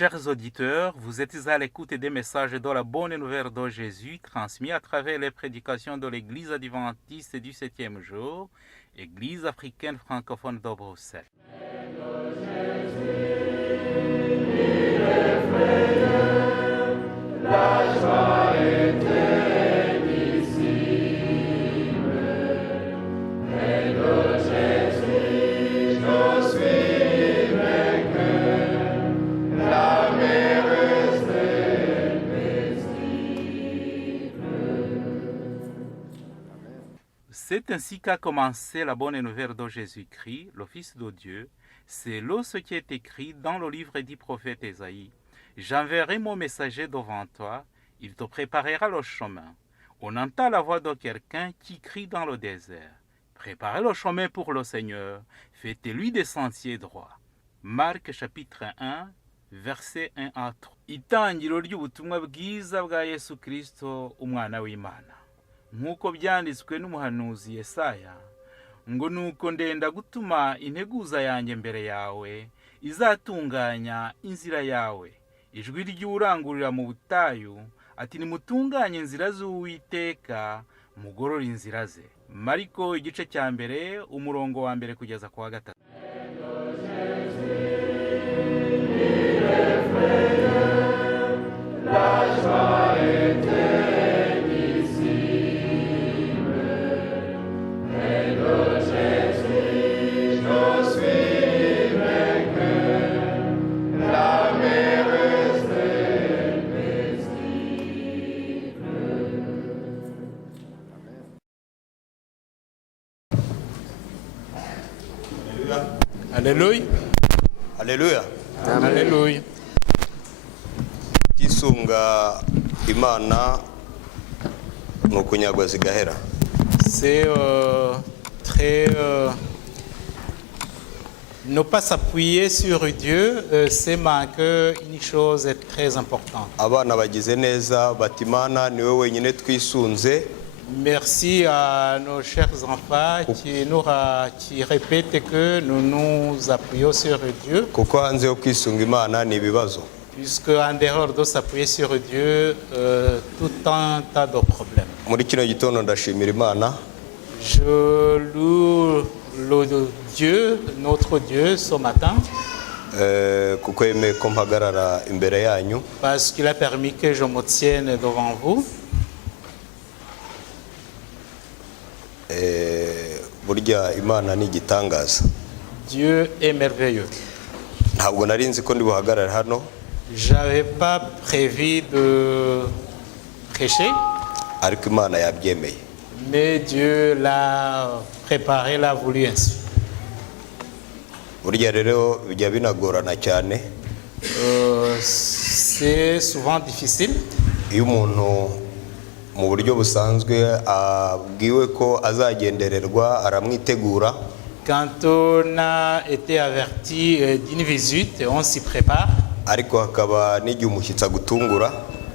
Chers auditeurs, vous êtes à l'écoute des messages de la bonne nouvelle de Jésus transmis à travers les prédications de l'Église adventiste du 7e jour, Église africaine francophone de Bruxelles. C'est ainsi qu'a commencé la bonne nouvelle de Jésus-Christ, le Fils de Dieu. C'est là ce qui est écrit dans le livre du prophète Ésaïe. J'enverrai mon messager devant toi, il te préparera le chemin. On entend la voix de quelqu'un qui crie dans le désert. Préparez le chemin pour le Seigneur, faites-lui des sentiers droits. Marc chapitre 1, verset 1 à 3. Itangiro ry'ubutumwa bwiza bwa Yesu Kristo, umwana w'Imana. Nk'uko byanditswe n'umuhanuzi Yesaya, ngo nuko ndenda gutuma integuza yanjye mbere yawe, izatunganya inzira yawe. Ijwi ry'urangurira mu butayu, ati nimutunganye inzira z'Uwiteka, mugorore inzira ze. Mariko igice cya mbere, umurongo wa mbere kugeza ku wa gatatu. Alléluia. Alléluia. Alléluia. Tisunga Imana nukunyagwa zigahera. C'est très... ne pas s'appuyer sur Dieu, c'est manquer une chose très importante. Abana bagize neza batimana niwe wenyine twisunze. Merci à nos chers enfants qui répètent que nous nous appuyons sur Dieu. Kuko hanze yo kwisunga Imana ni ibibazo. Puisque en dehors de s'appuyer sur Dieu, tout un tas de problèmes. Muri kino gitondo ndashimira Imana. Je loue le Dieu, notre Dieu, ce matin. Kuko yemeye ko mpagarara imbere yanyu. Parce qu'il a permis que je me tienne devant vous. Burya Imana ni igitangaza. Dieu est merveilleux. Ntabwo nari nzi ko ndi buhagarare hano. J'avais pas prévu de prêcher. Ariko Imana yabyemeye. Mais Dieu l'a préparé, l'a voulu ainsi. Burya rero bijya binagorana cyane. C'est souvent difficile. Iyo umuntu mu buryo busanzwe abwiwe ko azagendererwa aramwitegura. Quand on a été averti d'une visite, on s'y prépare. Ariko hakaba n'igihe umushyitsi agutungura.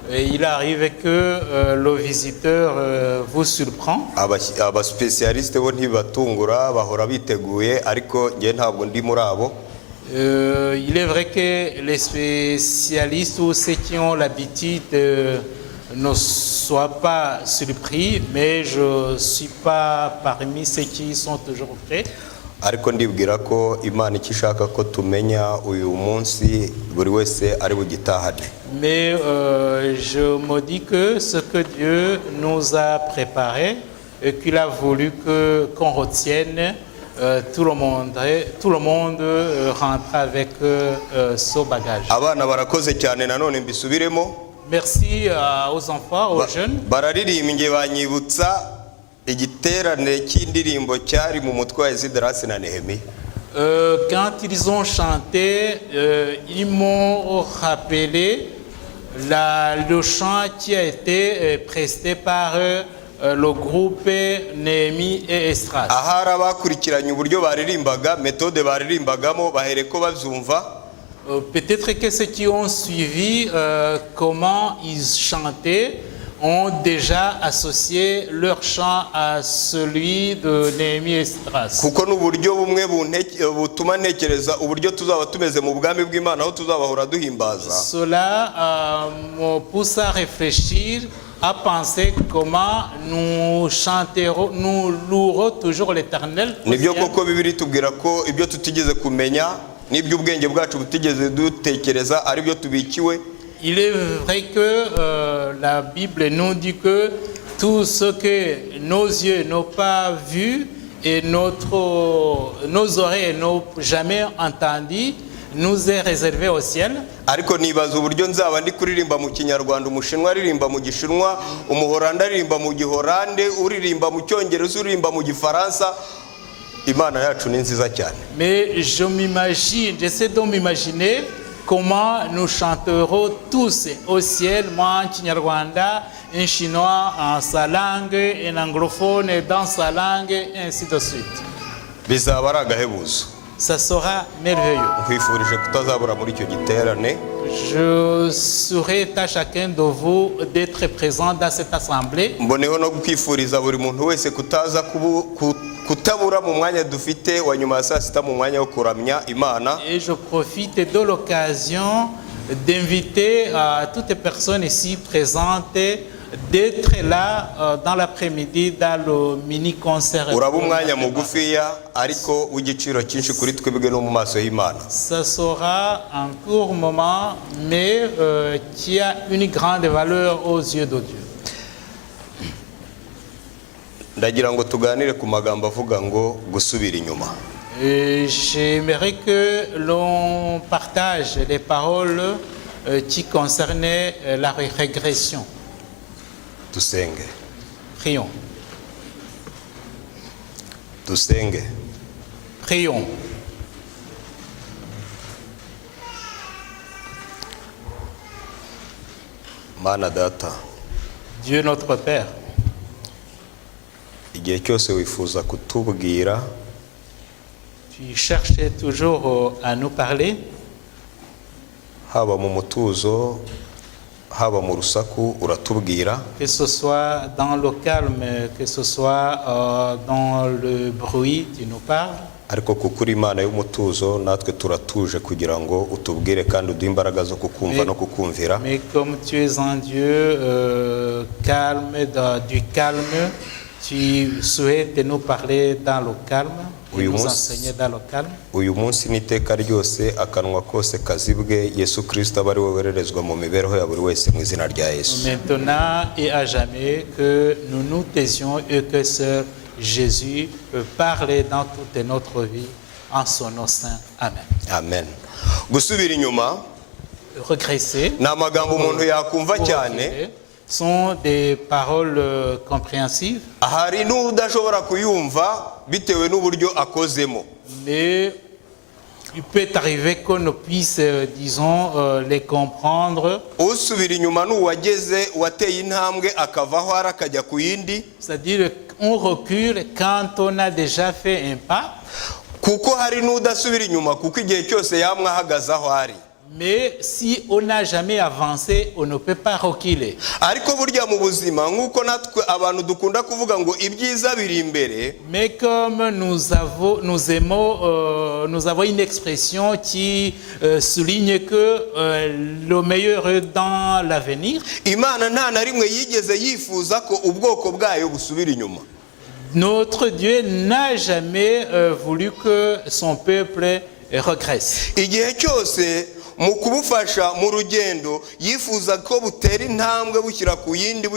Il arrive que le visiteur vous surprend. Abaspecialiste bo ntibatungura bahora biteguye ariko nge ntabwo ndi muri abo. Il est vrai que les spécialistes ou ceux qui ont l'habitude ne soient pas surpris, mais je ne suis pas parmi ceux qui sont toujours prêts. Ariko ndibwira ko Imana ikishaka ko tumenya uyu munsi buri wese ari bugitahane. Mais je me dis que ce que Dieu nous a préparé et qu'il a voulu qu'on retienne, tout le monde rentre avec ce bagage. Abana barakoze cyane nanone mbisubiremo. Merci aux enfants, aux jeunes. Bararirimba nge banyibutsa igiterane cy'indirimbo cyari mu mutwe wa Esidrasi na Nehemiya. Quand ils ont chanté, ils m'ont rappelé le chant qui a été presté par le groupe Néhémie et Esdras. Ahari abakurikiranye uburyo baririmbaga, méthode baririmbagamo bahereko bavyumva. Peut-être que ceux qui ont suivi comment ils chantaient ont déjà associé leur chant à celui de Néhémie et Esdras. kuko n'uburyo bumwe butuma ntekereza uburyo tuzaba tumeze mu bwami bw'Imana aho tuzabahora duhimbaza. Cela me pousse à réfléchir, à penser comment nous chanterons, nous louerons toujours l'Éternel. Nibyo koko Bibiliya itubwira ko ibyo tutigeze kumenya n'ibyo ubwenge bwacu butigeze dutekereza ari byo tubikiwe. Il est vrai que la Bible nous dit que tout ce que nos yeux n'ont pas vu et nos oreilles n'ont jamais entendu nous est réservé au ciel. Ariko nibaza uburyo nzaba ndi kuririmba mu Kinyarwanda, Umushinwa aririmba mu Gishinwa, Umuhoranda aririmba mu Gihorande, uririmba mu Cyongereza, uririmba mu Gifaransa. Imana yacu ni nziza cyane. Mais j'essaie de m'imaginer comment nous chanterons tous au ciel, moi en Kinyarwanda, un chinois en sa langue, un anglophone dans sa langue, et ainsi de suite. Bizaba ari agahebuzo. Ça sera merveilleux. Nkwifurije kutazabura muri icyo giterane. Je souhaite à chacun de vous d'être présent dans cette assemblée. Mboneho no kwifuriza buri muntu wese kutabura mu mwanya dufite wa nyuma ya saa sita mu mwanya wo kuramya Imana. Et je profite de l'occasion d'inviter toutes les personnes ici présentes d'être là dans l'après-midi dans le mini-concert. Uraba umwanya mugufiya ariko w'igiciro cyinshi kuri twebwe no mu maso y'Imana. Ça sera un court moment mais qui a une grande valeur aux yeux de Dieu. Ndagira ngo tuganire ku magambo avuga ngo gusubira inyuma. J'aimerais que l'on partage les paroles qui concernaient la régression. Dusenge. Prions. Dusenge. Prions. Mana data. Dieu notre Père. Igihe cyose wifuza kutubwira. Tu cherchais toujours à nous parler. Haba mu mutuzo, haba mu rusaku uratubwira. Que ce soit dans le calme, que ce soit dans le bruit, tu nous parles. Ariko kuko uri Imana y'umutuzo natwe turatuje kugira ngo utubwire kandi uduhe imbaraga zo kukumva no kukumvira. Mais comme tu es un Dieu calme, du calme, tu souhaites nous parler dans le calme, et nous enseigner dans le calme. Uyu munsi n'iteka ryose akanwa kose kazibwe Yesu Kristo abari we wererezwa mu mibereho ya buri wese mu izina rya Yesu. Maintenant et à jamais que nous nous taisions et que ce Jésus peut parler dans toute notre vie en son nom saint. Amen. Amen. Gusubira inyuma. Regresser. Ni amagambo umuntu yakumva cyane. Sont des paroles compréhensives. Hari n'udashobora kuyumva bitewe n'uburyo akozemo. Mais il peut arriver qu'on puisse, disons, les comprendre. Usubira inyuma n'uwageze wateye intambwe akavaho arakajya ku yindi. C'est-à-dire qu'on recule quand on a déjà fait un pas. Kuko hari n'udasubira inyuma kuko igihe cyose yamwe ahagaze aho ari. Mais si on n'a jamais avancé, on ne peut pas reculer. Ariko burya mu buzima nkuko natwe abantu dukunda kuvuga ngo ibyiza biri imbere. Mais comme nous avons une expression qui souligne que le meilleur est dans l'avenir. Imana nta na rimwe yigeze yifuza ko ubwoko bwayo busubira inyuma. Notre Dieu n'a jamais voulu que son peuple regresse. Igihe cyose mu kubufasha mu rugendo yifuza ko butera intambwe bushyira ku yindi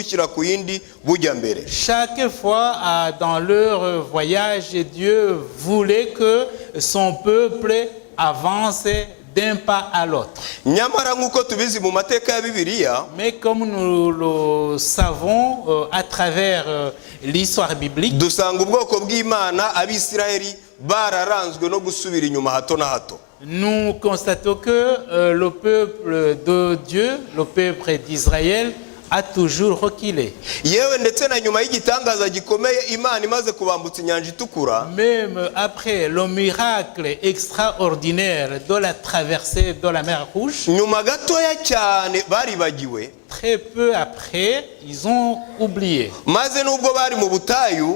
bujya mbere. Chaque fois dans leur voyage, Dieu voulait que son peuple avance d'un pas à l'autre. Nyamara nkuko tubizi mu mateka ya Bibiliya, mais comme nous le savons à travers l'histoire biblique, dusanga ubwoko bw'Imana Abisirayeli bararanzwe no gusubira inyuma hato na hato. Nous constatons que le peuple de Dieu, le peuple d'Israël, a toujours reculé. yewe ndetse na nyuma y'igitangaza gikomeye imana imaze kubambutsa inyanja itukura, Même après le miracle extraordinaire de la traversée de la mer Rouge, nyuma gatoya cyane baribagiwe, très peu après, ils ont oublié. maze nubwo bari mu butayu,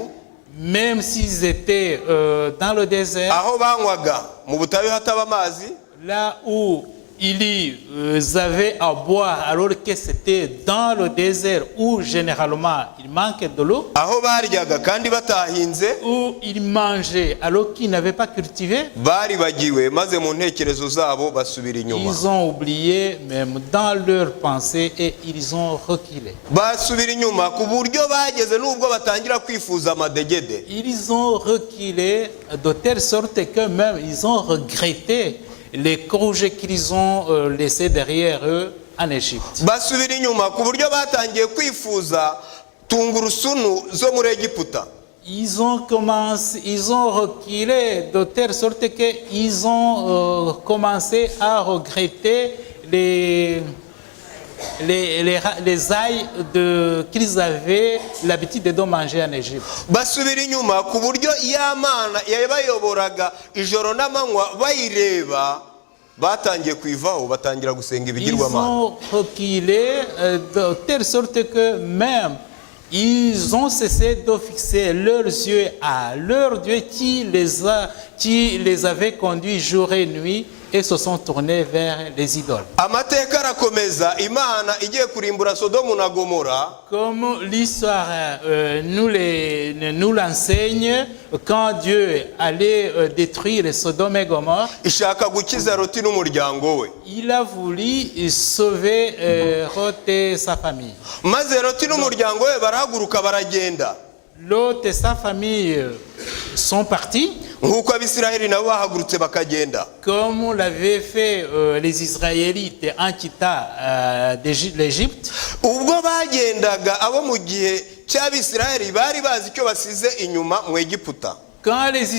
Même s'ils étaient dans le désert, aho banywaga mu butayu hataba amazi, là où ils avaient à boire alors que c'était dans le désert où généralement il manquait de l'eau, aho baryaga kandi batahinze, où ils mangeaient alors qu'ils n'avaient pas cultivé, baribagiwe maze mu ntekerezo zabo basubira inyuma. ils ont oublié même dans leurs pensées et ils ont reculé. Basubira inyuma ku buryo bageze nubwo batangira kwifuza amadegede. Ils ont reculé de telle sorte que même ils ont regretté les projets qu'ils ont laissés derrière eux en Égypte. Basubira inyuma ku buryo batangiye kwifuza tungurusunu zo muri Egiputa. Ils ont reculé de telle sorte qu'ils ont commencé à regretter les ailes qu'ils avaient l'habitude de manger en Égypte. Basubira inyuma ku buryo ya mana yabayoboraga ijoro n'amanywa bayireba, batangiye kwivaho batangira gusenga Ils ibigirwamana. ont reculé de telle sorte que même ils ont cessé de fixer leurs yeux à leur Dieu qui les avait conduits jour et nuit et se sont tournés vers les idoles. Amateka arakomeza, Imana igiye kurimbura Sodomu na Gomora. Comme l'histoire nous l'enseigne, quand Dieu allait détruire Sodome et Gomorrhe, Ishaka gukiza Loti n'umuryango we. il a voulu sauver Lot et sa famille. Maze Loti n'umuryango we barahaguruka baragenda. Lot et sa famille sont partis, Nk'uko Abisiraheli nabo bahagurutse bakagenda. comme l'avaient fait les Israélites en quittant l'Égypte. Ubwo bagendaga abo mu gihe cy'Abisiraheli bari bazi icyo basize inyuma mu Egiputa. Quand les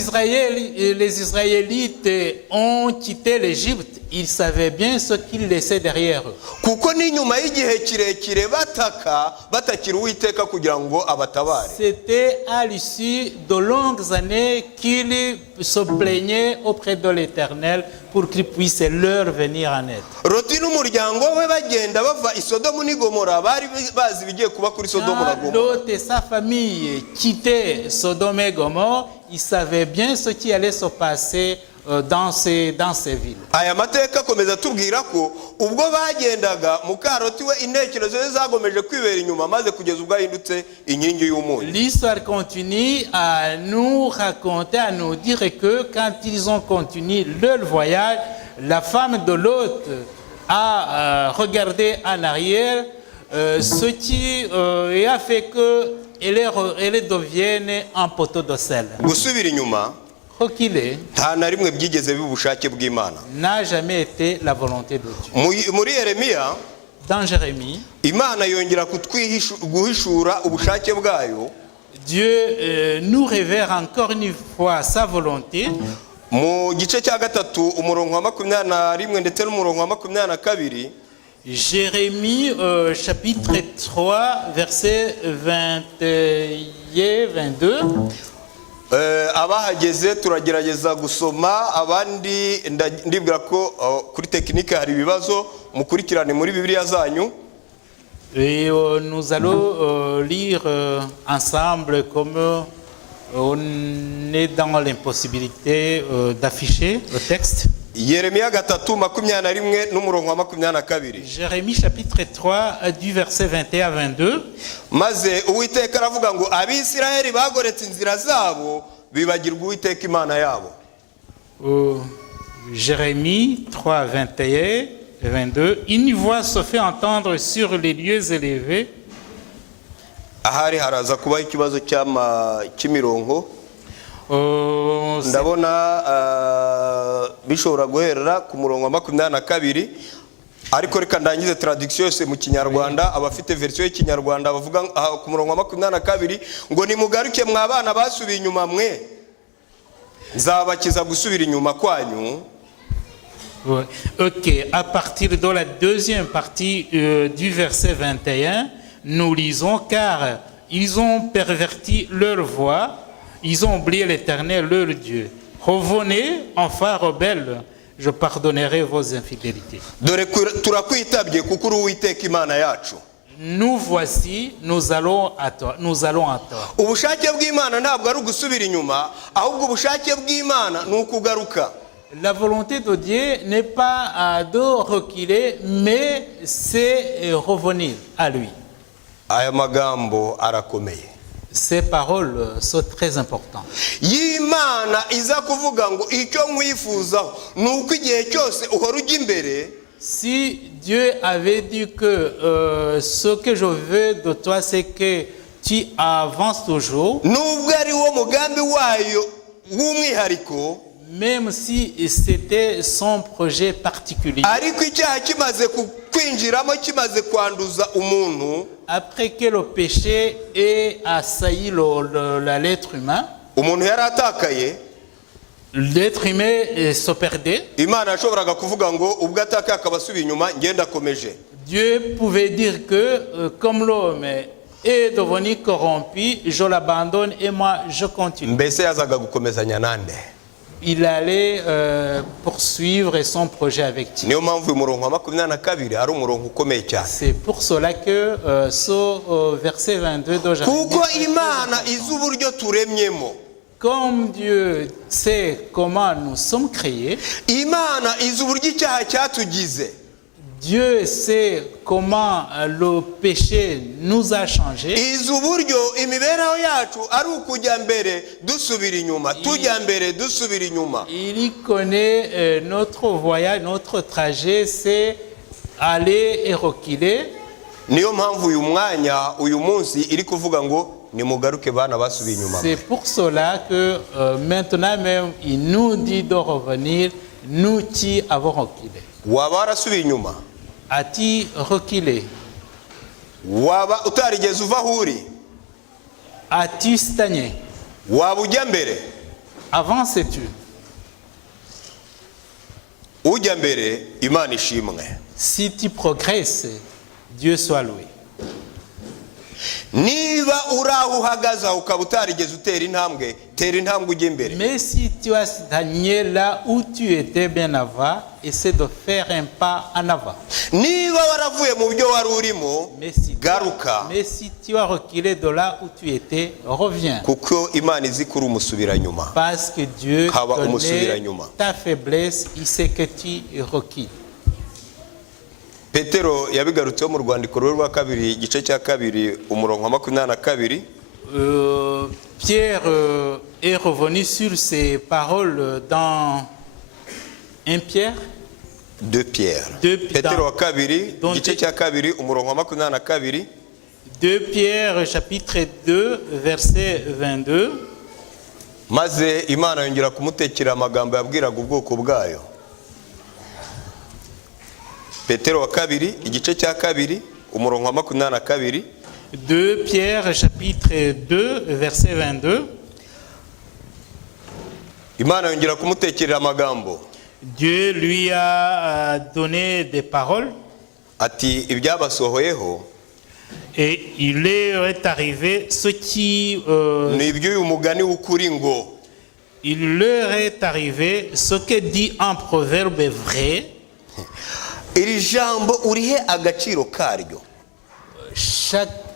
Israélites ont quitté l'Égypte, ils savaient bien ce qu'ils laissaient derrière eux. Kuko n'inyuma y'igihe kirekire batakira Uwiteka kugira ngo abatabare. C'était à l'issue de longues années qu'ils se plaignaient auprès de l'Éternel pour qu'il puisse leur venir en aide. Loti n'umuryango we bagenda bava i Sodomu n'i Gomora, bari bazi ibigiye kuba kuri Sodomu na Quand Gomora. Lot et sa famille quittaient Sodome et Gomorrhe, ils savaient bien ce qui allait se passer dans ces villes. Aya mateka akomeza atubwira ko ubwo bagendaga Mukaroti we intekerezo ze zagomeje kwibera inyuma maze kugeza ubwo ahindutse inkingi y'umunyu. L'histoire continue à nous raconter, à nous dire que quand ils ont continué leur voyage, la femme de Lot a regardé en arrière, ce qui a fait qu'elle devienne un poteau de sel. Gusubira inyuma Reculer nta na rimwe byigeze biba ubushake bw'Imana. n'a jamais été la volonté de Dieu. Muri Yeremiya Dans Jérémie, Imana yongera guhishura ubushake bwayo. Dieu nous révèle encore une fois sa volonté. Mu gice cya gatatu umurongo wa 21 ndetse n'umurongo wa 22, Jérémie chapitre 3 verset 21 22. Abahageze turagerageza gusoma, abandi ndibwira ko kuri tekinike hari ibibazo, mukurikirane muri Bibiliya zanyu. Et nous allons lire ensemble comme on est dans l'impossibilité d'afficher le texte. Yeremiya 3:21 n'umurongo wa 22. Jérémie chapitre 3 du verset 21 à 22. Maze Uwiteka aravuga ngo Abisiraheli bagoretse inzira zabo bibagirwa Uwiteka Imana yabo. Jérémie 3, 21 et 22. Une voix se fait entendre sur les lieux élevés. Ahari haraza kubaho ikibazo cy'imirongo. Ndabona bishobora guherera ku murongo wa 22, ariko reka ndangize traduction yose mu Kinyarwanda. Abafite version y'Ikinyarwanda bavuga ku murongo wa 22 ngo nimugaruke mwabana basubiye inyuma mwe, nzabakiza gusubira inyuma kwanyu. Ok, à partir de la deuxième partie du verset 21, nous lisons, car ils ont perverti leur voie, ils ont oublié l'Éternel, leur Dieu. Revenez, enfin rebelles, je pardonnerai vos infidélités. dore turakwitabye kuko uri Uwiteka Imana yacu. Nous voici, nous allons à toi. Ubushake bw'Imana ntabwo ari ugusubira inyuma, ahubwo ubushake bw'Imana ni ukugaruka. La volonté de Dieu n'est pas de reculer, mais c'est revenir à lui. Aya magambo arakomeye. Ces paroles sont très importantes. Y'Imana iza kuvuga ngo icyo nkwifuzaho ni uko igihe cyose uhora ujya imbere. Si Dieu avait dit que ce que je veux de toi, c'est que tu avances toujours, Nubwo ari wo mugambi wayo w'umwihariko, même si c'était son projet particulier, ariko icyaha kimaze kwinjiramo, kimaze kwanduza umuntu, après que le péché ait assailli l'être humain, umuntu yari atakaye. l'être humain se perdait. Imana yashoboraga kuvuga ngo ubwo atakaye akaba asubiye inyuma, ngenda akomeje. Dieu pouvait dire que comme l'homme est devenu corrompu, je l'abandonne et moi je continue. Mbese yazaga gukomezanya nande? Il allait poursuivre son projet avec Dieu. Niyo mpamvu uyu murongo wa 22 ari umurongo ukomeye cyane. C'est pour cela que ce verset 22 dont j'avais Kuko dit, Imana izi uburyo turemyemo. comme Dieu sait comment nous sommes créés, Imana izi uburyo icyaha cyatugize. Dieu sait comment le péché nous a changés. Izi uburyo imibereho yacu ari ukujya mbere dusubira inyuma, tujya mbere dusubira inyuma. Il connaît notre voyage, notre trajet, c'est aller et reculer. Niyo mpamvu uyu mwanya, uyu munsi iri kuvuga ngo nimugaruke bana basubiye inyuma. C'est pour cela que maintenant même, il nous dit de revenir, nous qui avons reculé. Waba warasubiye inyuma? As-tu reculé? Waba utarigeze uva aho uri? As-tu stagné? Waba ujya mbere? Avances-tu? Ujya mbere, Imana ishimwe. Si tu progresses, Dieu soit loué. Niba uri aho uhagaze aho ukaba utarigeze utera intambwe, tera intambwe ujya imbere. Mais si tu as stagné là où tu étais bien avant, essaie de faire un pas en avant. Niba waravuye mu byo wari urimo, garuka. Mais si tu as reculé de là où tu étais, reviens. Kuko Imana izi kuri umusubira nyuma. Parce que Dieu Kaba umusubira connaît nyuma. ta faiblesse, il sait que tu recules. Petero yabigarutseho mu rwandiko rwa kabiri igice cya kabiri umurongo wa 22. Pierre est revenu sur ces paroles dans 1 Pierre. 2 Pierre. Petero wa kabiri igice cya kabiri umurongo wa 22. 2 Pierre chapitre 2 verset 22. Maze Imana yongera kumutekera amagambo yabwiraga ubwoko bwayo. Petero wa kabiri igice cya kabiri umurongo wa 22. 2 Pierre chapitre 2 verset 22. Imana yongera kumutekerera amagambo. Dieu lui a donné des paroles. Ati ibyabasohoyeho. Et il leur est arrivé ce qui ni iby'uyu mugani w'ukuri ngo. Il leur est arrivé ce que dit un proverbe vrai. Iri jambo urihe agaciro karyo.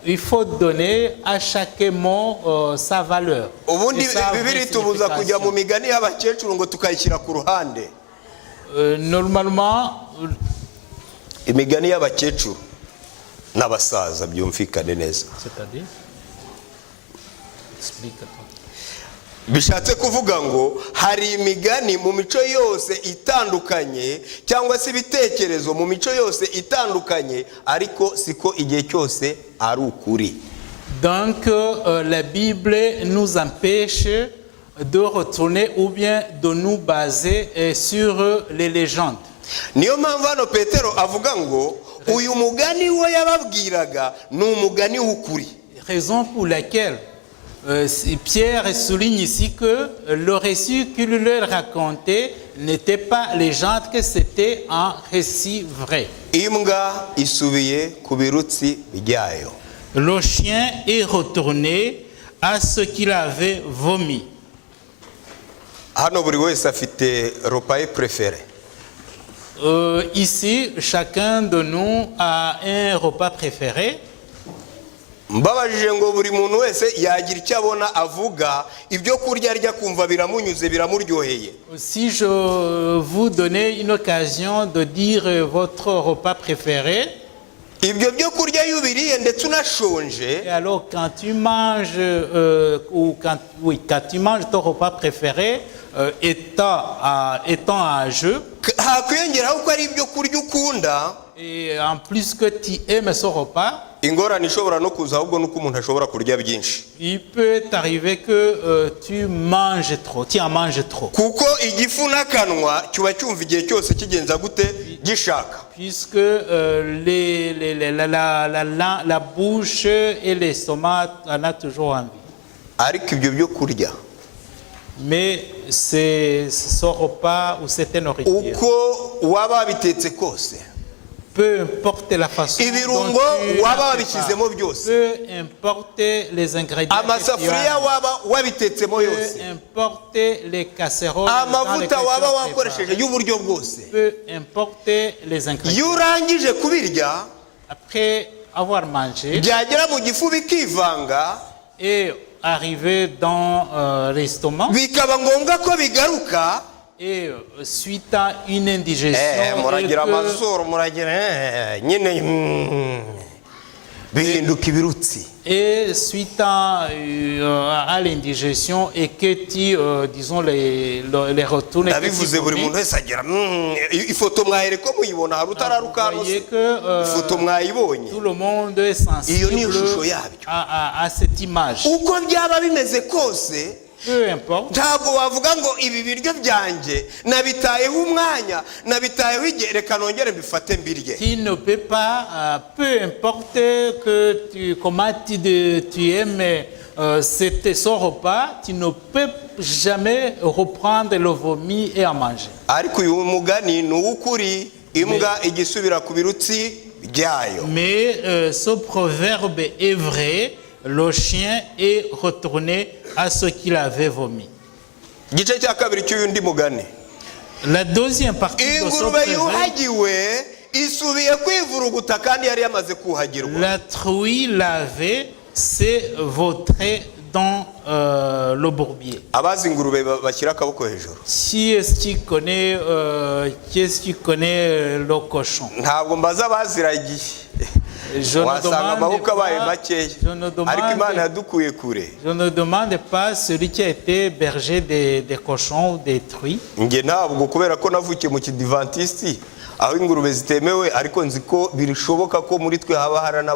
Il faut donner à chaque mot sa valeur. Ubundi Bibiri tubuza kujya mu migani y'abakecuru ngo tukayishyira ku ruhande. Normalement, imigani y'abakecuru n'abasaza byumvikane neza. C'est-à-dire, explique-toi. Bishatse kuvuga ngo hari imigani mu mico yose itandukanye cyangwa se ibitekerezo mu mico yose itandukanye, ariko siko igihe cyose ari ukuri. Donc la Bible nous empêche de retourner ou bien de nous baser sur les légendes. Niyo mpamvu hano Petero avuga ngo uyu mugani we yababwiraga ni umugani w'ukuri. Raison pour laquelle Pierre souligne ici que le récit qu'il leur racontait n'était pas légende, que c'était un récit vrai. Imbwa isubiye ku birutsi byayo. le chien est retourné à ce qu'il avait vomi. hano buri wese afite repas ye préféré. Ici, chacun de nous a un repas préféré. mbabajije ngo buri muntu wese yagira icyo abona avuga ibyo kurya arya kumva biramunyuze biramuryoheye. Si je vous donnais une occasion de dire votre repas préféré, ibyo byo kurya iyo ubiriye ndetse unashonje, et alors quand tu manges quand tu manges ton repas préféré, étant à jeun, hakwiyongeraho ko ari ibyo kurya ukunda, et en plus que tu aimes ce repas, ingorane ishobora no kuza ahubwo nuko umuntu ashobora kurya byinshi, il peut t'arriver que tu manges trop, tu en manges trop. kuko igifu n'akanwa kiba cyumva igihe cyose kigenza gute gishaka. Puisque la bouche et l'estomac en a toujours envie. ariko ibyo byo kurya Mais ce repas ou cette nourriture, uko waba wabitetse kose, peu importe la façon dont ibirungo tu waba la wabishyizemo prépares, byose, peu importe les ingrédients que tu amasafuriya as, waba wabitetsemo yose, peu importe les casseroles dans lesquelles amavuta tu waba as wakoresheje préparé, y'uburyo bwose, peu importe les ingrédients. iyo urangije kubirya Après avoir mangé byagera mu gifu bikivanga, et arrivé dans l'estomac, bikaba ngombwa ko bigaruka. et suite à une indigestion, muragira amazuru muragira nyine bihinduka ibirutsi. et suite à l'indigestion et que tu, disons, les retournes, et que tu nabivuze buri vomis, muntu wese agira ifoto mwayereko muyibona hari utararuka vous voyez hose, que ifoto mwayibonye, tout le monde est iyo niyo sensible shusho yabyo. à cette image. uko byaba bimeze kose, Peu importe. ntabwo wavuga ngo ibi biryo byanjye nabitayeho umwanya, nabitayeho igihe, reka nongere mbifate mbirye. Tu ne peux pas, peu importe que comment tu aimes ce repas, tu ne peux jamais reprendre le vomi et en manger. ariko uyu mugani ni uw'ukuri, imbwa igisubira ku birutsi byayo. Mais ce proverbe est vrai, le chien est retourné à ce qu'il avait vomi. igice cya kabiri cy'uyu mugani, La deuxième partie de ce ingurube proverbe, yuhagiwe isubiye kwivuruguta kandi yari yamaze kuhagirwa. la truie lavée s'est vautrée dans le bourbier. abazi ingurube bashyira akaboko hejuru. Qui est-ce qui connaît le cochon? ntabwo mbaza abaziragiye, Je ne wasanga amaboko abaye demande makeya, pas, ariko Imana yadukuye kure. je ne demande pas celui qui a été berger des cochons ou des truies. njye ntabwo, kubera ko navukiye mu kidivantisiti aho ingurube zitemewe, ariko nzi ko bishoboka ko muri twe haba hari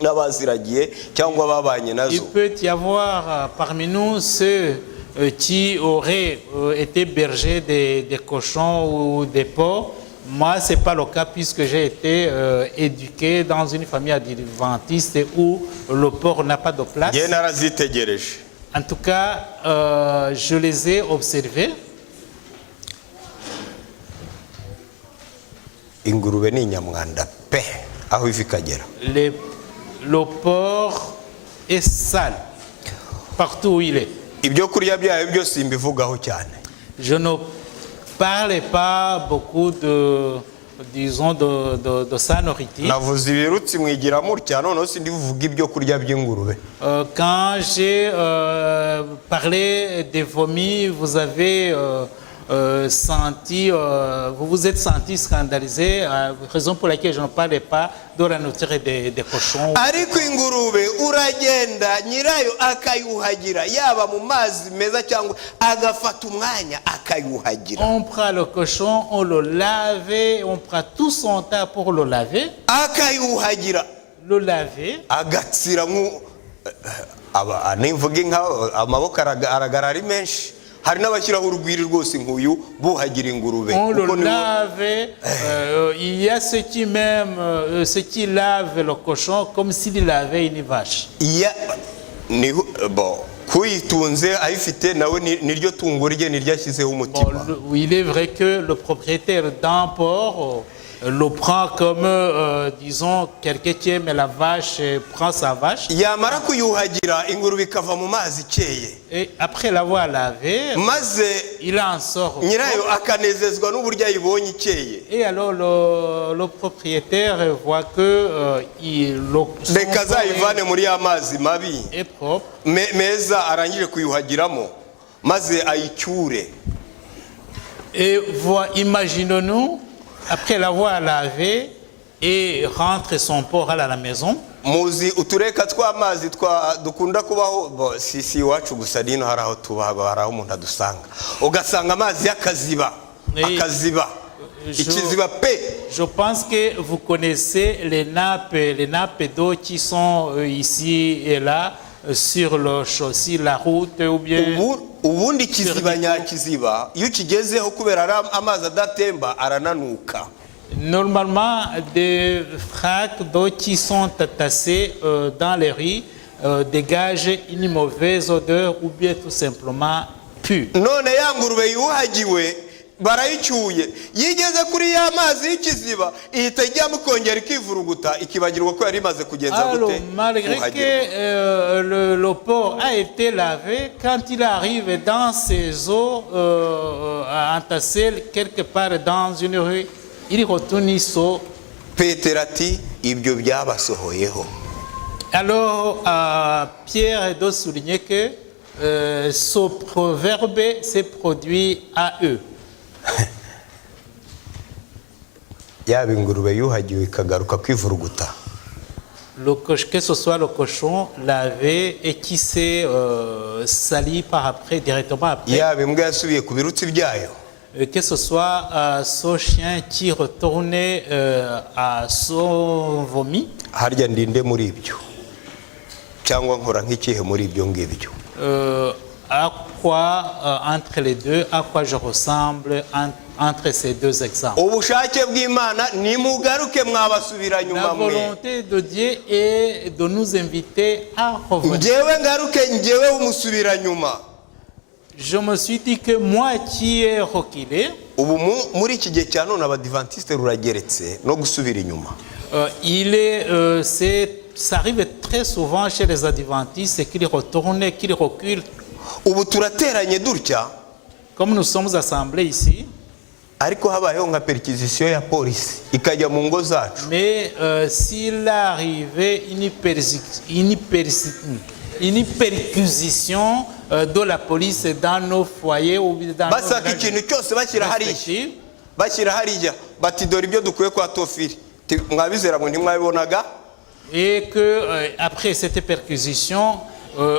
n'abaziragiye cyangwa babanye Il nazo. peut y avoir parmi nous ceux qui auraient été bergers des cochons ou des porcs. Moi, ce n'est pas le cas puisque j'ai été éduqué dans une famille adventiste où le porc n'a pas de place. njye narazitegereje. En tout cas, je les ai observés. ingurube ni inyamwanda pe aho iva ikagera. Le porc est sale partout où il est. ibyo kurya byayo byose simbivugaho cyane. Je ne parle pas beaucoup disons, de sa nourriture. navuze ibirutsi mwigira mutya, noneho sindi buvuga ibyo kurya by'ingurube. Quand j'ai parlé des vomis, vous avez vous vous êtes senti scandalisé, raison pour laquelle je ne parlais pas de la nourriture des cochons. ariko ingurube uragenda nyirayo akayuhagira, yaba mu mazi meza cyangwa agafata umwanya akayuhagira. On prend le cochon, on le lave, on prend tout son temps pour le laver. akayuhagira, Le laver. agatsira nimvuge nka amaboko aragara ari menshi. hari n'abashyiraho urugwiri rwose nk'uyu buhagira ingurube. On le lave. Il y a ceux qui lavent le cochon comme s'il lavait une vache. kuyitunze ayifite nawe niryo tungo rye niryo ashyizeho umutima. Il est vrai que le propriétaire d'un porc le prend comme, disons, quelqu'un qui aime la vache prend sa vache. yamara kuyuhagira ingurube ikava mu mazi ikeye Et après l'avoir lavé, maze il en sort. nyirayo akanezezwa n'uburyo ayibonye ikeye. Et alors le propriétaire voit que son reka corps azayivane muri ya mazi mabi est propre. meza arangije kuyuhagiramo maze ayicyure. Et imaginons-nous, après l'avoir lavé et rentre son porc à la maison. muzi utureka tw'amazi dukunda kubaho si iwacu gusa nino hari aho tuba hari aho umuntu adusanga ugasanga amazi y'akaziba ikiziba pe. Je pense que vous connaissez les nappes d'eau qui sont ici et là sur le chaussée, la route ou bien. ubundi ikiziba nyakiziba iyo ukigezeho kubera ari amazi adatemba arananuka. Normalement, des fracs d'eau qui sont tassés dans les rues dégagent une mauvaise odeur ou bien tout simplement puent. none ya ngurube yuhagiwe barayicyuye yigeze kuri ya mazi y'ikiziba ihita ijyamo ikongera ikivuruguta ikibagirwa ko yari imaze kugenza Alors, gute. malgré que le porc a été lavé, quand il arrive dans ces eaux entassées quelque part dans une rue, il retourne so. petero ati ibyo byabasohoyeho. Alors, Pierre doit souligner que ce proverbe s'est produit à eux. yaba ingurube yuhagiwe ikagaruka kwivuruguta. Que ce soit le cochon lavé et qui s'est sali par après, directement après. yaba imbwa yasubiye ku birutsi byayo. Que ce soit ce chien qui retournait à son vomi. harya ndinde muri ibyo cyangwa nkora nk'ikihe muri ibyo ngibyo. À quoi, entre les deux, à quoi je ressemble entre ces deux exemples. ubushake bw'Imana nimugaruke mwabasubira nyuma La mwe. volonté de Dieu est de nous inviter à revenir. njyewe ngaruke njyewe umusubira nyuma. Je me suis dit que moi qui ai reculé, ubu muri iki gihe cya none abadivantisite rurageretse no gusubira inyuma. ça arrive très souvent chez les adventistes qu'ils retournent, qu'ils reculent. ubu turateranye dutya Comme nous sommes assemblés ici, ariko habayeho nka perquisition ya polisi ikajya mu ngo zacu. mais s'il arrivait une perquisition de la police dans nos foyers ou dans nos basaka ikintu cyose bashyira hariya bati dore ibyo dukuye kwa Tofili mwabizera ngo ntimwabibonaga. Et que après cette perquisition,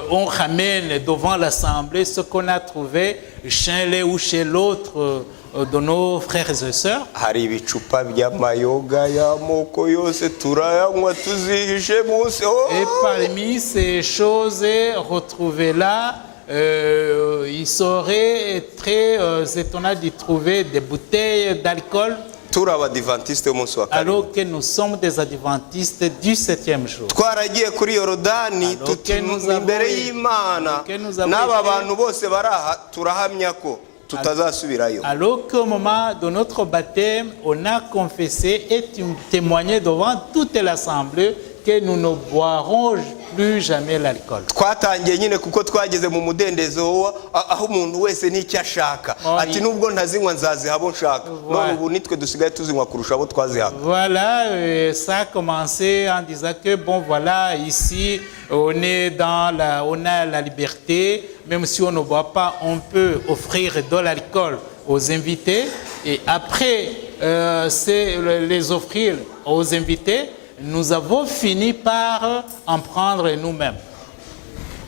on ramène devant l'assemblée ce qu'on a trouvé chez l'un ou chez l'autre de nos frères et sœurs. hari ibicupa by'amayoga y'amoko yose turayanywa tuzihishe munsi. Et parmi ces choses retrouvées là, il serait très étonnant de trouver des bouteilles d'alcool. turi abadivantisite b'umunsi wa karindwi. Alors que nous sommes des adventistes du 7e jour. twaragiye kuri yorodani tuti imbere y'Imana n'aba bantu bose baraha turahamya ko tutazasubirayo. Alors qu'au moment de notre baptême, on a confessé et témoigné devant toute l'assemblée que nous ne boirons plus jamais l'alcool. twatangiye nyine kuko twageze mu mudendezo aho umuntu wese n'icyo ashaka ati nubwo ntazinywa nzaziha abo nshaka. none ubu nitwe dusigaye tuzinywa kurusha abo twazihaga. Voilà, ça a commencé en disant que bon voilà, ici on a la liberté, même si on ne boit pas, on peut offrir de l'alcool aux invités et après les offrir aux invités. Nous avons fini par en prendre nous-mêmes.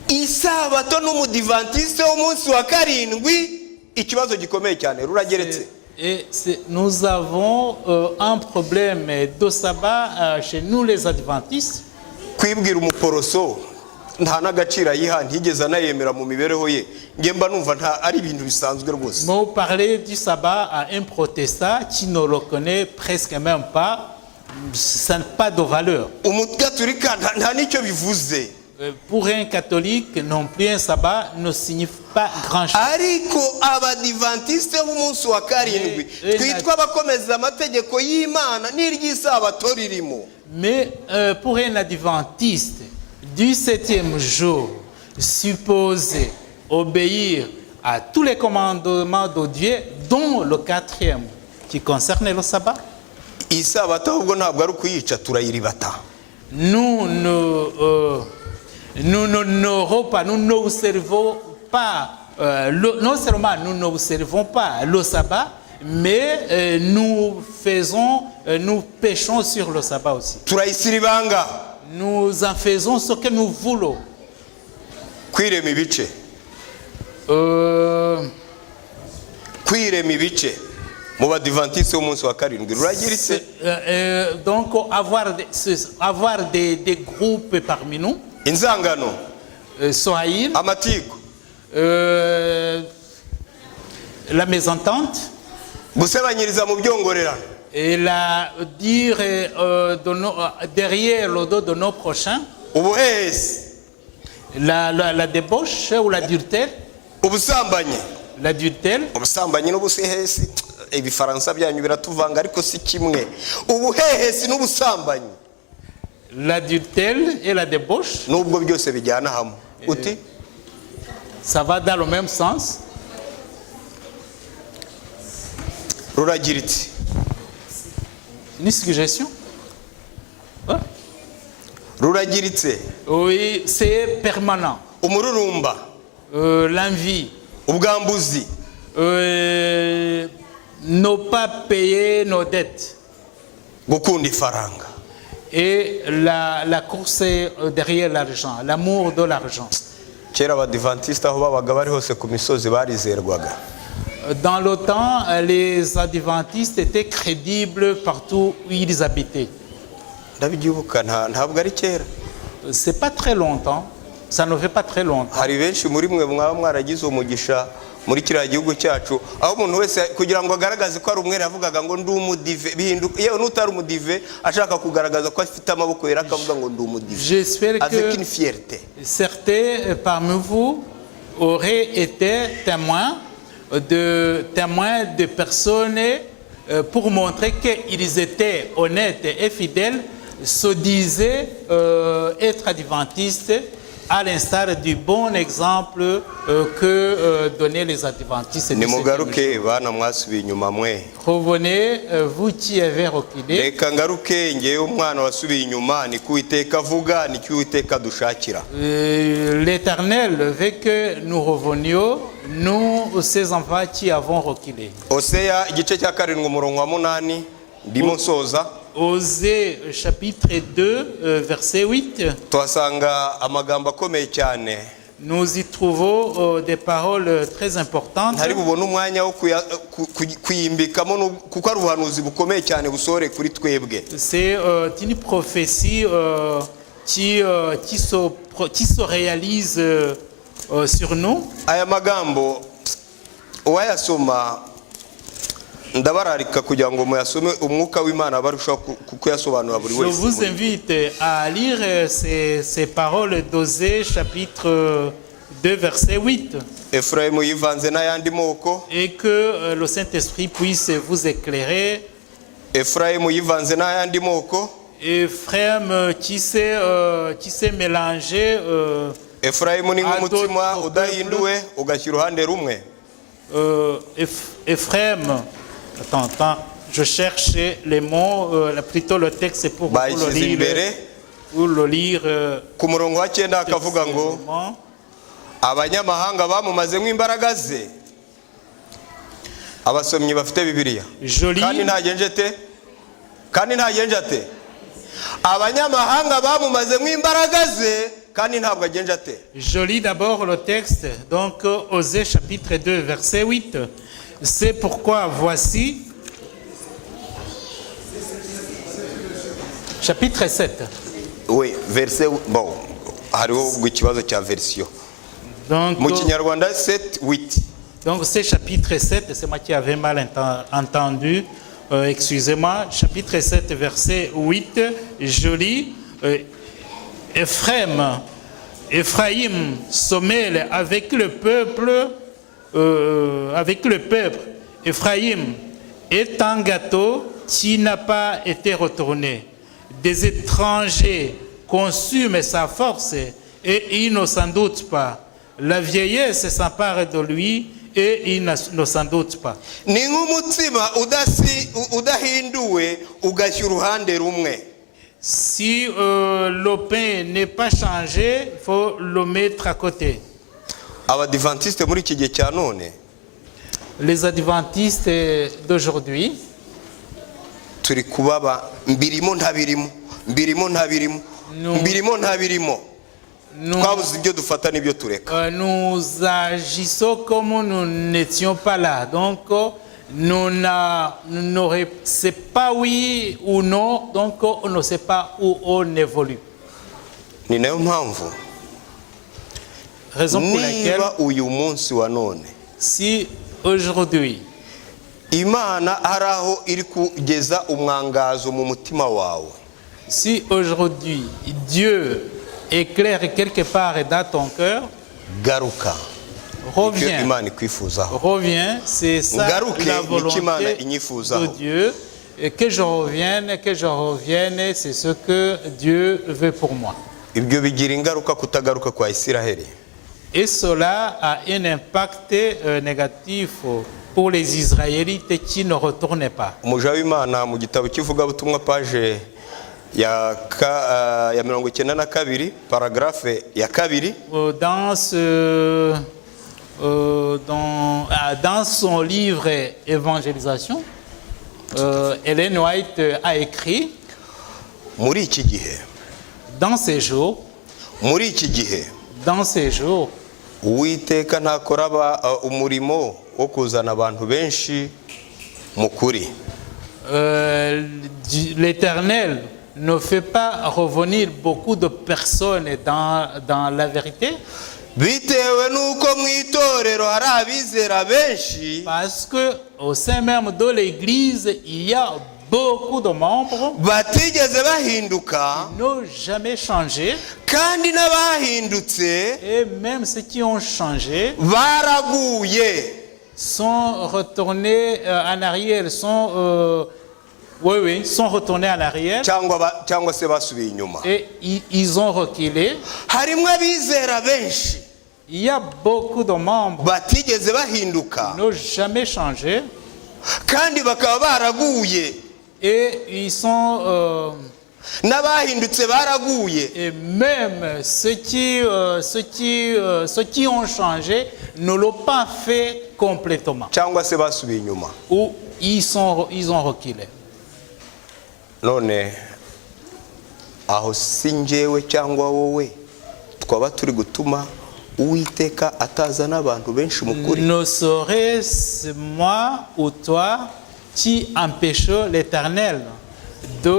isabato n'umudivantisite w'umunsi wa karindwi ikibazo gikomeye cyane rurageretse. Et nous avons un problème de sabbat chez nous les adventistes. kwibwira umuporoso nta n'agaciro ayiha ntigeze anayemera mu mibereho ye nge mba numva nta ari ibintu bisanzwe rwose. Vous parlez du sabbat à un protestant qui ne le connaît presque même pas, ça n'a pas de valeur. umugaturika nta n'icyo bivuze. Pour un catholique, non plus un sabbat ne signifie pas grand-chose. ariko abadivantisite b'umunsi wa karindwi twitwa abakomeza amategeko y'Imana n'iry'isabato ririmo. Mais pour un adventiste, du 7e jour, supposé obéir à tous les commandements de Dieu, dont le 4e qui concerne le sabbat, isabato ahubwo ntabwo ari ukuyica turayiribata. nous n'observons pas, non seulement nous n'observons pas le sabbat, mais nous péchons sur le sabbat aussi. turayisiribanga. Nous en faisons ce que nous voulons. kwirema ibice kwirema ibice mu badivantiste b'umunsi wa karindwi ruragiritse. Donc avoir des groupes parmi nous, inzangano, Sohaïl, amatiku, la mésentente, gusebanyiriza mu byongorerano, et la dire derrière le dos de nos prochains, ubuhehesi, la débauche ou l'adultère, ubusambanyi. l'adultère, ubusambanyi n'ubuhehesi ibifaransa byanyu biratuvanga ariko si kimwe. ubuhehesi n'ubusambanyi l'adultère et la débauche, nubwo byose bijyana hamwe. uti ça va dans le même sens. ruragiritse. Une suggestion? Hein? ruragiritse. Oui, c'est permanent. umururumba, L'envie, ubwambuzi, ne pas payer nos dettes gukunda ifaranga. et la course derrière l'argent, l'amour de l'argent. kera abadivantisite aho babaga bari hose ku misozi barizerwaga. Dans le temps, les adventistes étaient crédibles partout où ils habitaient. ndabyibuka ntabwo ari kera. C'est pas très longtemps, ça ne fait pas très longtemps. hari benshi muri mwe mwaba mwaragize umugisha muri kiriya gihugu cyacu aho umuntu wese kugira ngo agaragaze ko ari umwere yavugaga ngo ndi umudive bihinduka yewe n'utari umudive ashaka kugaragaza ko afite amaboko yera akavuga ngo ndi umudive. J'espère avec une que fierté. certains parmi vous auraient été témoins de personnes pour montrer qu'ils étaient honnêtes et fidèles, se disaient être adventistes, à l'instar du bon exemple que donnaient les adventistes. nimugaruke bana mwasubiye inyuma mwe. Revenez, vous qui avez reculé. reka ngaruke ngewe umwana wasubiye inyuma ni ku Uwiteka avuga ni ku Uwiteka dushakira. L'Éternel veut que nous revenions, nous, ces enfants qui avons reculé. Oseya igice cya 7 umurongo wa 8 ndimo nsoza. Osée chapitre 2 verset 8. tuhasanga amagambo akomeye cyane. Nous y trouvons des paroles très importantes. ntari bubone umwanya wo kuyimbikamo kuko ari ubuhanuzi bukomeye cyane busore kuri twebwe. C'est une prophétie qui se réalise sur nous. aya magambo uwayasoma ndabararika kugira ngo muyasome umwuka w'Imana barushaho kuyasobanura buri Je wese. vous invite à lire ces paroles d'Osée chapitre 2 verset 8. Efurayimu yivanze n'ayandi moko. Et que le Saint-Esprit puisse vous éclairer. Efurayimu yivanze n'ayandi moko. Ephraim qui s'est mélangé. Efurayimu ni nk'umutima udahinduwe ugashyira uruhande rumwe. Ephraim, attends, je cherche les mots, plutôt le texte pour le lire. Ku murongo wa 9 akavuga ngo abanyamahanga bamumazemo imbaraga ze. Abasomyi bafite Bibiliya. Kandi ntagenje ate abanyamahanga bamumazemo imbaraga ze kandi ntabwo agenje ate. Je lis d'abord le texte, donc Osée chapitre 2 verset 8. C'est pourquoi voici, chapitre 7. Oui, verset, bon, hariho ikibazo cya version. Donc, mu Kinyarwanda 7:8. Donc c'est chapitre 7, c'est moi qui avais mal entendu, excusez-moi, chapitre 7 verset 8, je lis, Ephraim Ephraïm se mêle avec le peuple, Ephraïm est un gâteau qui n'a pas été retourné. Des étrangers consument sa force et il ne s'en doute pas. La vieillesse s'empare de lui et il ne s'en doute pas. ni nk'umutsima udahinduwe ugashyira uruhande rumwe. Si le pain n'est pas changé, il faut le mettre à côté. Abadiventiste muri iki gihe cya none, Les adventistes d'aujourd'hui, turi kubaba mbirimo ntabirimo, mbirimo ntabirimo, mbirimo ntabirimo. Twabuze ibyo dufata n'ibyo tureka. nous agissons comme nous n'étions pas là. Donc, c'est pas oui ou non, donc on ne sait pas où on évolue. Ni nayo mpamvu Raison pour laquelle, niba uyu munsi wa none si aujourd'hui, Imana hari aho iri kugeza umwangazo mu mutima wawe, si aujourd'hui Dieu éclaire quelque part dans ton cœur, garuka. reviens. Imana ikwifuzaho. Reviens, c'est ça Ngaruke, la nicyo Imana volonté inyifuzaho. de Dieu. Et que je revienne, c'est ce que Dieu veut pour moi. Ibyo bigira ingaruka kutagaruka kwa Isiraheli. Et cela a un impact négatif pour les Israélites qui ne retournaient pas. Umuja w'Imana mu gitabo cy'ivugabutumwa page ya 92 paragraphe ya 2, Dans son livre Évangélisation, Ellen White a écrit, muri iki gihe, dans ces jours, Uwiteka ntakora umurimo wo kuzana abantu benshi mu kuri. l'Éternel ne fait pas revenir beaucoup de personnes dans la vérité. Bitewe nuko mu itorero hari abizera benshi Parce qu'au sein même de l'Église, il y a beaucoup de membres batigeze bahinduka, qui n'ont jamais changé. kandi n'abahindutse Et même ceux qui ont changé baraguye. sont retournés en arrière, sont retournés en arrière cyangwa se basubiye inyuma. et ils ont reculé. Harimo abizera benshi Il y a beaucoup de membres batigeze bahinduka, qui n'ont jamais changé kandi bakaba baraguye. et ils sont N'abahindutse baraguye. et même ceux qui ont changé ne l'ont pas fait complètement Cyangwa se basubiye inyuma. ou ils ont reculé. None aho si njyewe cyangwa wowe twaba turi gutuma Uwiteka atazana abantu benshi mu kuri? Ne serait-ce moi ou toi qui empêchons l'Éternel de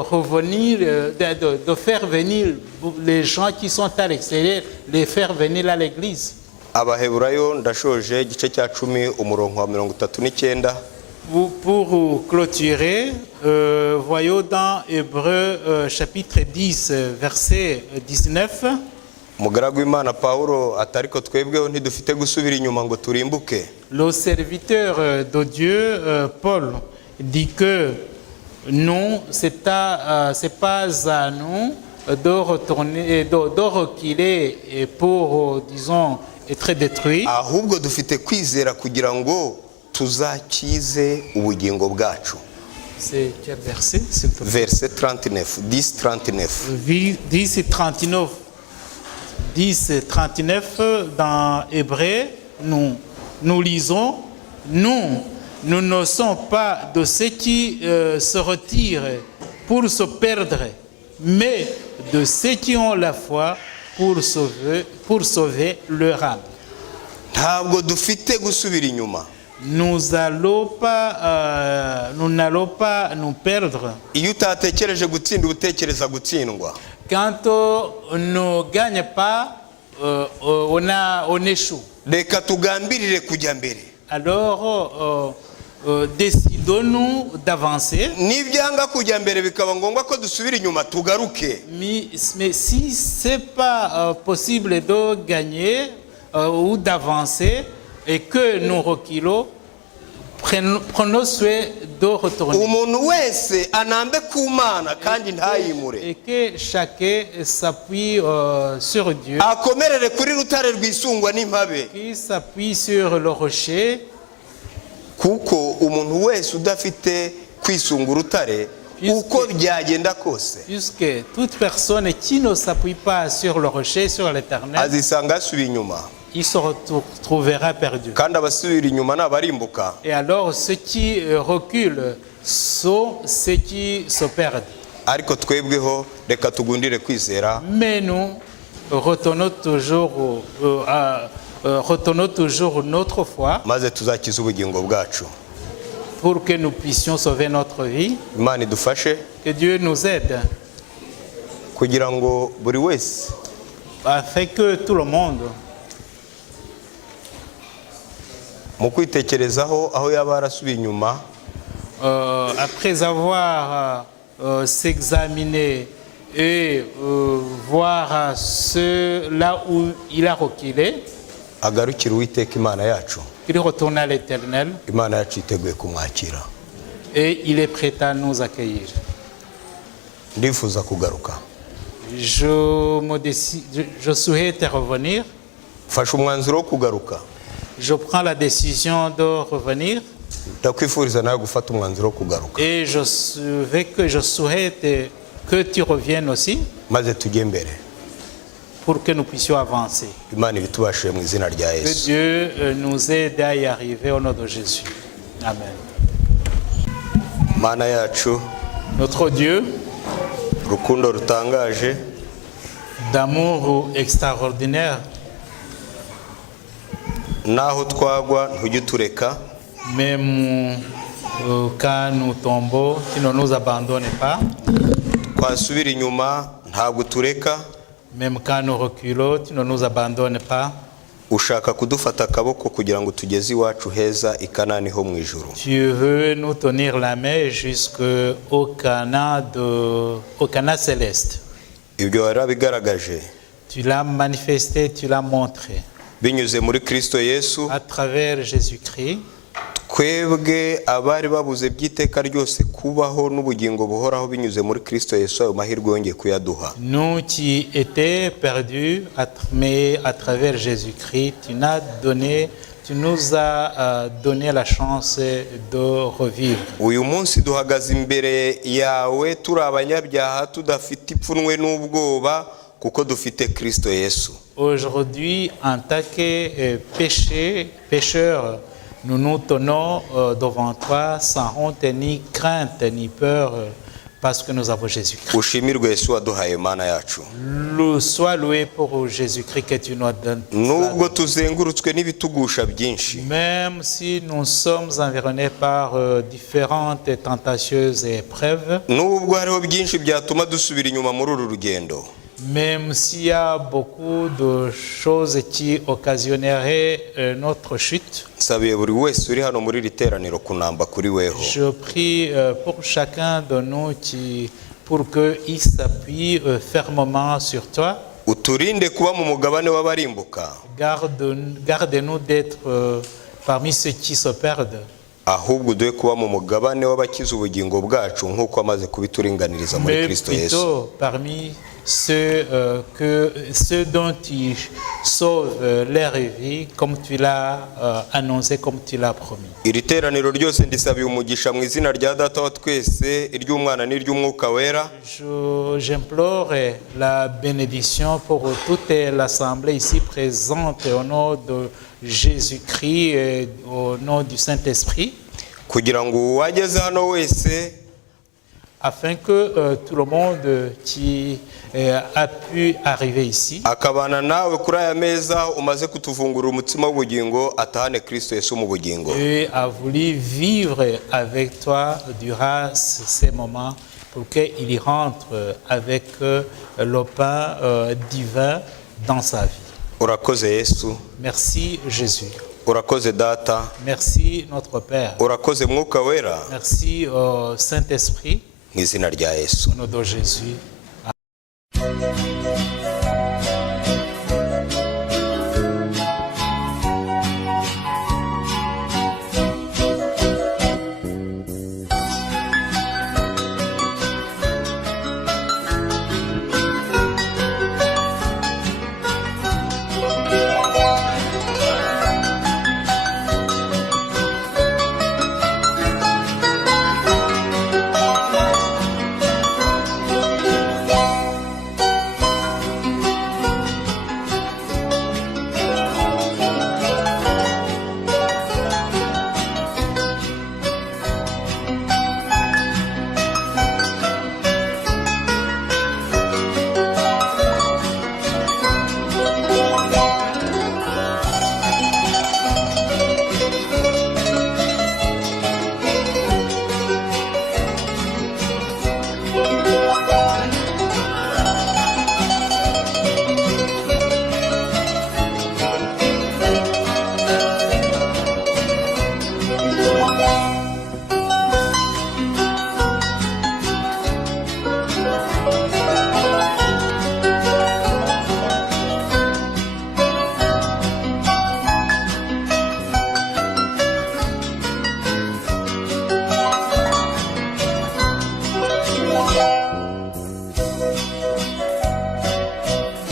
revenir, de faire venir les gens qui sont à l'extérieur, les faire venir à l'église? Abaheburayo ndashoje igice cya 10 umurongo wa 39. Pour clôturer, voyons dans Hébreux chapitre 10, verset 19. Umugaragu w'Imana Paulo atariko twebweho ntidufite gusubira inyuma ngo turimbuke. Le serviteur de Dieu, Paul, dit que non, c'est pas à nous de retourner, de reculer et pour, disons, être détruits. Ahubwo dufite kwizera kugira ngo tuzakize ubugingo bwacu. C'est quel verset, s'il te plaît? Verset 39, 10:39. 10:39. 10:39 dans Hébreux, nous lisons, nous ne sommes pas de ceux qui se retirent pour se perdre, mais de ceux qui ont la foi pour sauver leur âme. Ntabwo dufite gusubira inyuma. Nous n'allons pas nous perdre. Iyo utatekereje gutsinda utekereza gutsindwa. Quand on ne gagne pas, on échoue. Reka tugambirire kujya mbere. Alors, décidons-nous d'avancer. nibyanga kujya mbere bikaba ngombwa ko dusubira inyuma tugaruke. Mais si ce n'est pas possible de gagner ou d'avancer et que nous reculons, prenons soin de retourner. umuntu wese anambe ku Mana kandi ntayimure. Et que chacun s'appuie sur Dieu. akomerere kuri rutare rwisungwa n'impabe. Qui s'appuie sur le rocher. kuko umuntu wese udafite kwisunga urutare uko byagenda kose Puisque toute personne qui ne s'appuie pas sur le rocher, sur l'Éternel, azisanga asubiye inyuma. il se retrouvera perdu. kandi abasubira inyuma n'abarimbuka. Et alors ceux qui reculent sont ceux qui se perdent. ariko twebweho reka tugundire kwizera. Mais nous retenons toujours notre foi maze tuzakize ubugingo bwacu. pour que nous puissions sauver notre vie. Imana idufashe Que Dieu nous aide kugira ngo buri wese afin que tout le monde, mu kwitekerezaho aho yaba yarasubiye inyuma, après avoir s'examiner et voir là où il a reculé, agarukire Uwiteka Imana yacu. il retourne à l'Éternel Imana yacu iteguye kumwakira. et il est prêt à nous accueillir. ndifuza kugaruka. Je souhaite revenir. fashe umwanzuro wo kugaruka. Je prends la décision de revenir ndakwifuriza nawe gufata umwanzuro wo kugaruka. et je souhaite que tu reviennes aussi maze tujye mbere. pour que nous puissions avancer. Imana ibitubashije mu izina rya Que Yesu. Dieu nous aide à y arriver au nom de Jésus. Amen. Mana yacu, Notre Dieu, urukundo rutangaje, d'amour extraordinaire, naho twagwa ntujye utureka. même quand nous tombons, tu ne nous abandonnes pas. twasubira inyuma ntabwo utureka. Même quand nous reculons, tu ne nous abandonnes pas. ushaka kudufata akaboko kugira ngo tugeze iwacu heza i Kanani ho mu ijuru. Tu veux nous tenir la main jusqu'au Canaan céleste. ibyo warabigaragaje Tu l'as manifesté, tu l'as montré. binyuze muri Kristo Yesu. À travers Jésus-Christ, twebwe abari babuze by'iteka ryose kubaho n'ubugingo buhoraho binyuze muri Kristo Yesu, ayo mahirwe yongeye kuyaduha. nous qui étions perdus, mais à travers Jésus-Christ, tu nous as donné la chance de revivre. uyu munsi duhagaze imbere yawe turi abanyabyaha tudafite ipfunwe n'ubwoba kuko dufite Kristo Yesu. Aujourd'hui, en tant que pécheurs, nous nous tenons devant toi sans honte, ni crainte, ni peur, parce que nous avons Jésus-Christ. ushimirwe Yesu waduhaye Mana yacu. Sois loué pour Jésus-Christ que tu nous donnes. nubwo tuzengurutswe n'ibitugusha byinshi, Même si nous sommes environnés par différentes tentations et épreuves, nubwo hariho byinshi byatuma dusubira inyuma muri uru rugendo, même s'il y a beaucoup de choses qui occasionneraient notre chute, nsabiye buri wese uri hano muri iri teraniro kunamba kuri weho. je prie pour chacun de nous pour qu'il s'appuie fermement sur toi. uturinde kuba mu mugabane w'abarimbuka, Garde-nous d'être parmi ceux qui se perdent, ahubwo uduhe kuba mu mugabane w'abakiza ubugingo bwacu nk'uko amaze kubituringaniriza muri mais Kristo Yesu. plutôt parmi ceux dont tu sauves leur vie, comme tu l'as annoncé, comme tu l'as promis. iri teraniro ryose ndisabiye umugisha mu izina rya Data wa twese, iry'Umwana n'iry'Umwuka wera. J'implore la bénédiction pour toute l'assemblée ici présente au nom de Jésus-Christ et au nom du Saint-Esprit, kugira ngo uwageze hano wese afin que tout le monde qui a pu arriver ici akabana nawe kuri aya meza umaze kutuvungurira umutima w'ubugingo atahane Kristo Yesu mu bugingo. et a voulu vivre avec toi durant ces moments pour qu'il y rentre avec le pain divin dans sa vie. urakoze Yesu. Merci Jésus. urakoze data, Merci notre Père. urakoze mwuka wera, Merci au Saint-Esprit. mu izina rya Yesu. Au nom de Jésus.